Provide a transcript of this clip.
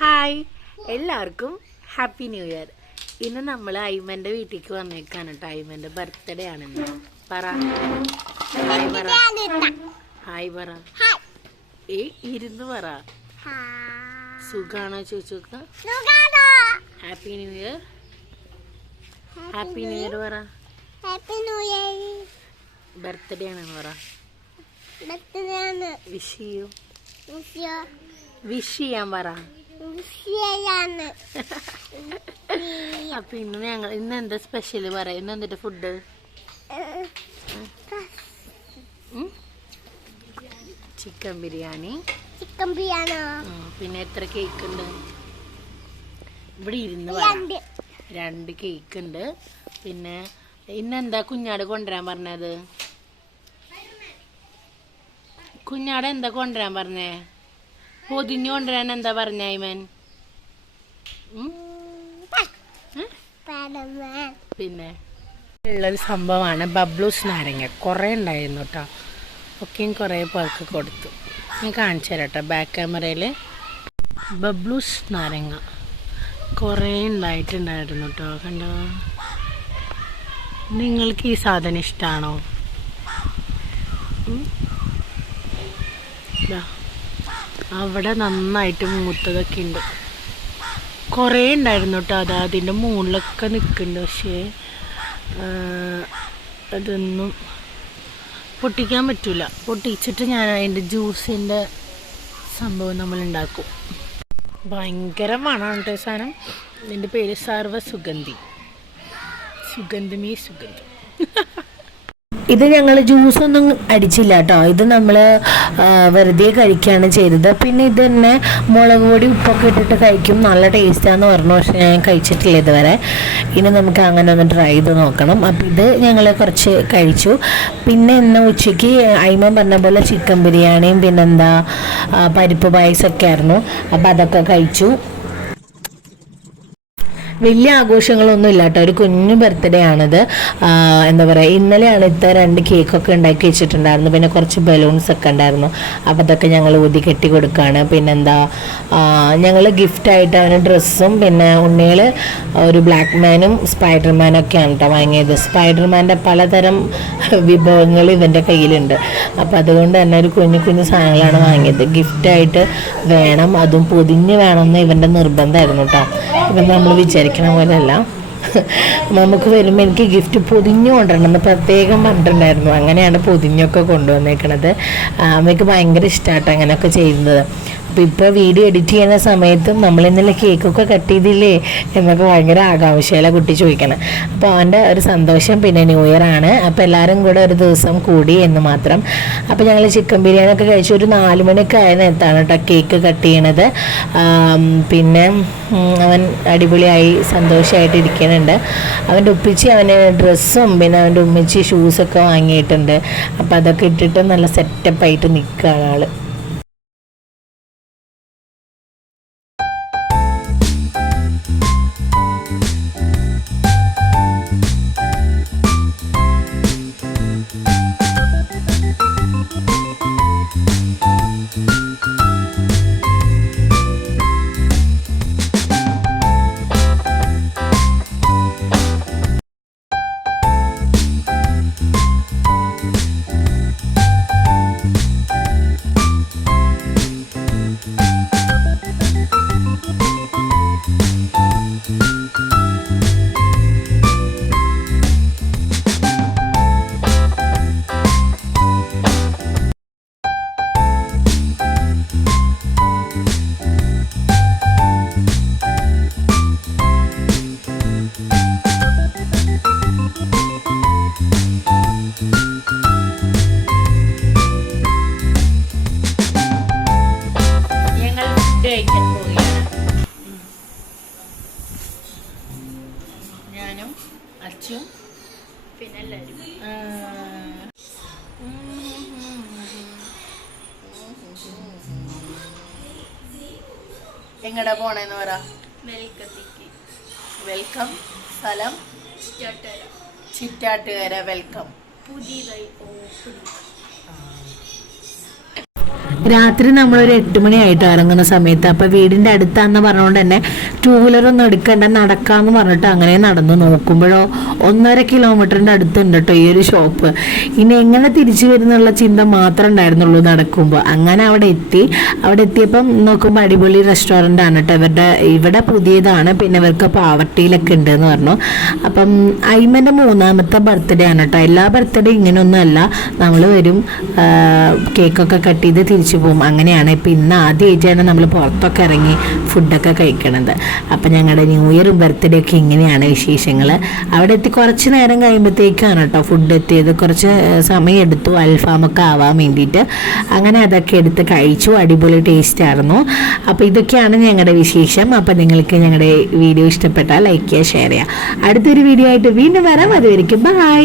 Hi. എല്ലാവർക്കും happy new year. ഇന്ന് നമ്മൾ ഐമന്റെ വീട്ടിലേക്ക് വന്നേക്കാണ് കേട്ടോ അയ്മന്റെ ബർത്ത്ഡേ ആണെന്ന് പറ. ഹായ് പറ. ഹായ് പറ. ഏ ഇരുന്ന് പറ. സുഖാണോ ചോദിച്ചു happy new year. Happy new year പറ. ഹാപ്പി ന്യൂ ഇയർ ബർത്ത്ഡേ ആണെന്ന് പറ ബർത്ത്ഡേയാണ് വിഷ് ചെയ്യൂ. വിഷ് ചെയ്യാൻ പറ. അപ്പൊ ഇന്ന് ഞങ്ങൾ ഇന്ന് എന്താ സ്പെഷ്യൽ പറയാം? ഇന്ന് എന്നിട്ട് food chicken biryani. Chicken biryani? പിന്നെ എത്ര കേക്ക് ഉണ്ട്? ഇവിടെ ഇരുന്ന് രണ്ട്. രണ്ട് കേക്ക് ഉണ്ട്. പിന്നെ ഇന്നെന്താ കുഞ്ഞാട് കൊണ്ടുവരാൻ പറഞ്ഞത്? കുഞ്ഞാട് എന്താ കൊണ്ടുവരാൻ പറഞ്ഞേ? പൊതിഞ്ഞു കൊണ്ടുവരാൻ എന്താ പറഞ്ഞായ്മൻ പിന്നെ? ഉള്ളൊരു സംഭവമാണ് ബബ്ലൂസ് നാരങ്ങ. കുറേ ഉണ്ടായിരുന്നു കേട്ടോ ഒക്കെയും കുറേ പേർക്ക് കൊടുത്തു. ഞാൻ കാണിച്ചു തരാം കേട്ടോ ബാക്ക് ക്യാമറയിൽ ബബ്ലൂസ് നാരങ്ങ. കുറേ ഉണ്ടായിട്ടുണ്ടായിരുന്നു കേട്ടോ കണ്ടോ? നിങ്ങൾക്ക് ഈ സാധനം ഇഷ്ടമാണോ അവിടെ നന്നായിട്ട് മൂത്തതൊക്കെ ഉണ്ട്. കുറേ ഉണ്ടായിരുന്നു കേട്ടോ അത്. അതിന്റെ മുകളിലൊക്കെ നിൽക്കുന്നുണ്ട്. പക്ഷേ അതൊന്നും പൊട്ടിക്കാൻ പറ്റില്ല പൊട്ടിച്ചിട്ട് ഞാൻ അതിന്റെ ജ്യൂസിന്റെ സംഭവം നമ്മൾ ഉണ്ടാക്കും. ഭയങ്കര മണമാണ് കേട്ടോ സാധനം. ഇതിന്റെ പേര് സർവസുഗന്ധി സുഗന്ധമേ സുഗന്ധി. ഇത് ഞങ്ങൾ ജ്യൂസൊന്നും അടിച്ചില്ല കേട്ടോ ഇത് നമ്മൾ വെറുതെ കഴിക്കുകയാണ് ചെയ്തത്. പിന്നെ ഇത് തന്നെ മുളക് പൊടി ഉപ്പൊക്കെ ഇട്ടിട്ട് കഴിക്കും. നല്ല ടേസ്റ്റാന്ന് പറഞ്ഞു. പക്ഷെ ഞാൻ കഴിച്ചിട്ടില്ല ഇതുവരെ. ഇനി നമുക്ക് അങ്ങനെ ഒന്ന് ട്രൈ ചെയ്ത് നോക്കണം. അപ്പം ഇത് ഞങ്ങൾ കുറച്ച് കഴിച്ചു. പിന്നെ ഇന്ന് ഉച്ചയ്ക്ക് അയിമ പറഞ്ഞ പോലെ ചിക്കൻ ബിരിയാണിയും പിന്നെന്താ പരിപ്പ് പായസമൊക്കെ ആയിരുന്നു. അപ്പം അതൊക്കെ കഴിച്ചു. വലിയ ആഘോഷങ്ങളൊന്നും ഇല്ല കേട്ടോ ഒരു കുഞ്ഞു ബർത്ത്ഡേ ആണിത്. എന്താ പറയുക ഇന്നലെയാണ് ഇത്ത രണ്ട് കേക്കൊക്കെ ഉണ്ടാക്കി വെച്ചിട്ടുണ്ടായിരുന്നു. പിന്നെ കുറച്ച് ബലൂൺസ് ഒക്കെ ഉണ്ടായിരുന്നു. അപ്പോൾ അതൊക്കെ ഞങ്ങൾ ഊതി കെട്ടി കൊടുക്കുകയാണ് പിന്നെന്താ ഞങ്ങൾ ഗിഫ്റ്റായിട്ട് അവന് ഡ്രസ്സും പിന്നെ ഉണ്ണികൾ ഒരു ബ്ലാക്ക് മാനും സ്പൈഡർമാനും ഒക്കെയാണ് കേട്ടോ വാങ്ങിയത്. സ്പൈഡർമാന്റെ പലതരം വിഭവങ്ങൾ ഇവന്റെ കയ്യിലുണ്ട്. അപ്പോൾ അതുകൊണ്ട് തന്നെ ഒരു കുഞ്ഞു കുഞ്ഞു സാധനങ്ങളാണ് വാങ്ങിയത്. ഗിഫ്റ്റായിട്ട് വേണം അതും പൊതിഞ്ഞ് വേണമെന്ന് ഇവന്റെ നിർബന്ധമായിരുന്നു കേട്ടോ ഇപ്പം നമ്മൾ വിചാരിക്കണ പോലെയല്ല. നമുക്ക് വരുമ്പോൾ എനിക്ക് ഗിഫ്റ്റ് പൊതിഞ്ഞു കൊണ്ടുവരണം. പ്രത്യേകം പറഞ്ഞിട്ടുണ്ടായിരുന്നു. അങ്ങനെയാണ് പൊതിഞ്ഞൊക്കെ കൊണ്ടുവന്നേക്കണത്. അമ്മയ്ക്ക് ഭയങ്കര ഇഷ്ടമാട്ടോ അങ്ങനെയൊക്കെ ചെയ്യുന്നത്. അപ്പോൾ ഇപ്പോൾ വീഡിയോ എഡിറ്റ് ചെയ്യുന്ന സമയത്തും നമ്മൾ ഇന്നലെ കേക്കൊക്കെ കട്ട് ചെയ്തില്ലേ എന്നൊക്കെ ഭയങ്കര ആകാംക്ഷയില കുട്ടി ചോദിക്കണം. അപ്പോൾ അവന്റെ ഒരു സന്തോഷം പിന്നെ ന്യൂ ഇയർ ആണ്. അപ്പോൾ എല്ലാവരും കൂടെ ഒരു ദിവസം കൂടി എന്ന് മാത്രം. അപ്പോൾ ഞങ്ങൾ ചിക്കൻ ബിരിയാണി ഒക്കെ കഴിച്ച് ഒരു നാല് മണിയൊക്കെ ആയ നേരത്താണ് കേട്ടോ കേക്ക് കട്ട് ചെയ്യണത്. പിന്നെ അവൻ അടിപൊളിയായി സന്തോഷമായിട്ട് ഇരിക്കുന്നുണ്ട് അവന്റെ ഉപ്പിച്ചി അവന് ഡ്രസ്സും പിന്നെ അവന്റെ ഉമ്മിച്ചി ഷൂസൊക്കെ വാങ്ങിയിട്ടുണ്ട്. അപ്പോൾ അതൊക്കെ ഇട്ടിട്ട് നല്ല സെറ്റപ്പായിട്ട് നിൽക്കുകയാണ് ആൾ. പിന്നെ എല്ലാവരും എങ്ങടാ പോണേന്ന് പറ? വെൽക്കം. സ്ഥലം? ചട്ടര ചിറ്റാട്ടുകര വെൽക്കം. പുതിയതായി ഓപ്പൺ രാത്രി നമ്മളൊരു എട്ട് മണിയായിട്ട് ഇറങ്ങുന്ന സമയത്ത്. അപ്പോൾ വീടിന്റെ അടുത്താന്ന് പറഞ്ഞുകൊണ്ട് തന്നെ ടൂ വീലർ ഒന്നും എടുക്കണ്ട നടക്കാന്ന് പറഞ്ഞിട്ട് അങ്ങനെ നടന്നു. നോക്കുമ്പോഴോ ഒന്നര കിലോമീറ്ററിന്റെ അടുത്തുണ്ട് കേട്ടോ ഈ ഒരു ഷോപ്പ് ഇനി എങ്ങനെ തിരിച്ചു വരുന്നുള്ള ചിന്ത മാത്രം ഉണ്ടായിരുന്നുള്ളൂ നടക്കുമ്പോൾ അങ്ങനെ അവിടെ എത്തി. അവിടെ എത്തിയപ്പം നോക്കുമ്പോൾ അടിപൊളി റെസ്റ്റോറന്റ് ആണ് കേട്ടോ ഇവരുടെ ഇവിടെ പുതിയതാണ്. പിന്നെ ഇവർക്ക് പാവർട്ടിയിലൊക്കെ ഉണ്ട് എന്ന് പറഞ്ഞു. അപ്പം ഐമന്റെ മൂന്നാമത്തെ ബർത്ത്ഡേ ആണ് കേട്ടോ എല്ലാ ബർത്ത്ഡേ ഇങ്ങനെയൊന്നും അല്ല നമ്മൾ വരും കേക്കൊക്കെ കട്ട് ചെയ്ത് തിരിച്ചു പോകും അങ്ങനെയാണ് ഇപ്പം ഇന്ന് ആദ്യമായിട്ടാണ് നമ്മൾ പുറത്തൊക്കെ ഇറങ്ങി ഫുഡൊക്കെ കഴിക്കണത്. അപ്പം ഞങ്ങളുടെ ന്യൂ ഇയറും ബർത്ത്ഡേ ഒക്കെ ഇങ്ങനെയാണ് വിശേഷങ്ങൾ അവിടെ എത്തി കുറച്ച് നേരം കഴിയുമ്പോഴത്തേക്കാണ് കേട്ടോ ഫുഡ് എത്തിയത്. കുറച്ച് സമയം എടുത്തു അൽഫാമൊക്കെ ആവാൻ വേണ്ടിയിട്ട്. അങ്ങനെ അതൊക്കെ എടുത്ത് കഴിച്ചു. അടിപൊളി ടേസ്റ്റ് ആയിരുന്നു. അപ്പോൾ ഇതൊക്കെയാണ് ഞങ്ങളുടെ വിശേഷം. അപ്പോൾ നിങ്ങൾക്ക് ഞങ്ങളുടെ വീഡിയോ ഇഷ്ടപ്പെട്ടാൽ ലൈക്ക് ചെയ്യുക ഷെയർ ചെയ്യുക. അടുത്തൊരു വീഡിയോ ആയിട്ട് വീണ്ടും വരാം. അതുവരെയ്ക്കും ബൈ.